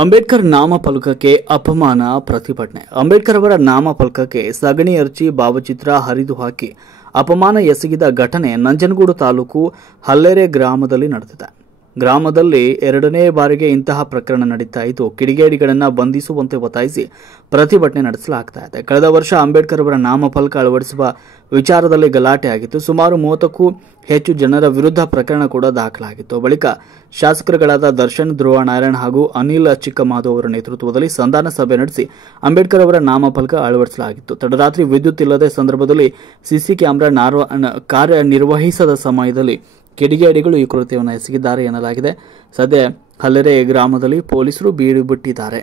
ಅಂಬೇಡ್ಕರ್ ನಾಮಫಲಕಕ್ಕೆ ಅಪಮಾನ ಪ್ರತಿಭಟನೆ. ಅಂಬೇಡ್ಕರ್ ಅವರ ನಾಮಫಲಕಕ್ಕೆ ಸಗಣಿ ಎರಚಿ ಭಾವಚಿತ್ರ ಹರಿದು ಹಾಕಿ ಅಪಮಾನ ಎಸಗಿದ ಘಟನೆ ನಂಜನಗೂಡು ತಾಲೂಕು ಹಲ್ಲೆರೆ ಗ್ರಾಮದಲ್ಲಿ ನಡೆದಿದೆ. ಗ್ರಾಮದಲ್ಲಿ ಎರಡನೇ ಬಾರಿಗೆ ಇಂತಹ ಪ್ರಕರಣ ನಡೀತಾ ಇದ್ದು, ಕಿಡಿಗೇಡಿಗಳನ್ನು ಬಂಧಿಸುವಂತೆ ಒತ್ತಾಯಿಸಿ ಪ್ರತಿಭಟನೆ ನಡೆಸಲಾಗ್ತಾ ಇದೆ. ಕಳೆದ ವರ್ಷ ಅಂಬೇಡ್ಕರ್ ಅವರ ನಾಮಫಲಕ ಅಳವಡಿಸುವ ವಿಚಾರದಲ್ಲಿ ಗಲಾಟೆ ಆಗಿತ್ತು. ಸುಮಾರು 30ಕ್ಕೂ ಹೆಚ್ಚು ಜನರ ವಿರುದ್ಧ ಪ್ರಕರಣ ಕೂಡ ದಾಖಲಾಗಿತ್ತು. ಬಳಿಕ ಶಾಸಕರುಗಳಾದ ದರ್ಶನ್, ಧ್ರುವ ನಾರಾಯಣ್ ಹಾಗೂ ಅನಿಲ್ ಚಿಕ್ಕಮಾಧವ್ ಅವರ ನೇತೃತ್ವದಲ್ಲಿ ಸಂಧಾನ ಸಭೆ ನಡೆಸಿ ಅಂಬೇಡ್ಕರ್ ಅವರ ನಾಮಫಲಕ ಅಳವಡಿಸಲಾಗಿತ್ತು. ತಡರಾತ್ರಿ ವಿದ್ಯುತ್ ಇಲ್ಲದ ಸಂದರ್ಭದಲ್ಲಿ ಸಿಸಿ ಕ್ಯಾಮೆರಾ ಕಾರ್ಯನಿರ್ವಹಿಸದ ಸಮಯದಲ್ಲಿ ಕಿಡಿಗೇಡಿಗಳು ಈ ಕೃತ್ಯವನ್ನು ಎಸಗಿದ್ದಾರೆ ಎನ್ನಲಾಗಿದೆ. ಸದ್ಯ ಹಲ್ಲೆರೆ ಗ್ರಾಮದಲ್ಲಿ ಪೊಲೀಸರು ಬೀಡು ಬಿಟ್ಟಿದ್ದಾರೆ.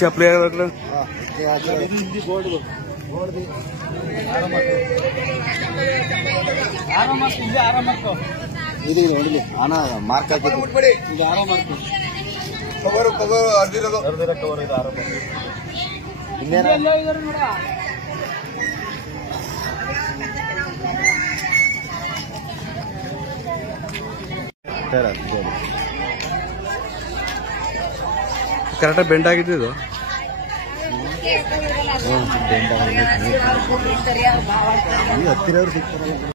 ಚಪ್ಪಲಿ ನೋಡಲಿ ಅಣ್ಣ ಮಾರ್ಕ್ ಹಾಕಿದ್ವಿ ಇನ್ನೇನ ಕರೆಕ್ಟಾಗಿ ಬೆಂಡ್ ಆಗಿದ್ದು ಹತ್ತಿರ ಸಿಗ್ತಾರಲ್ಲ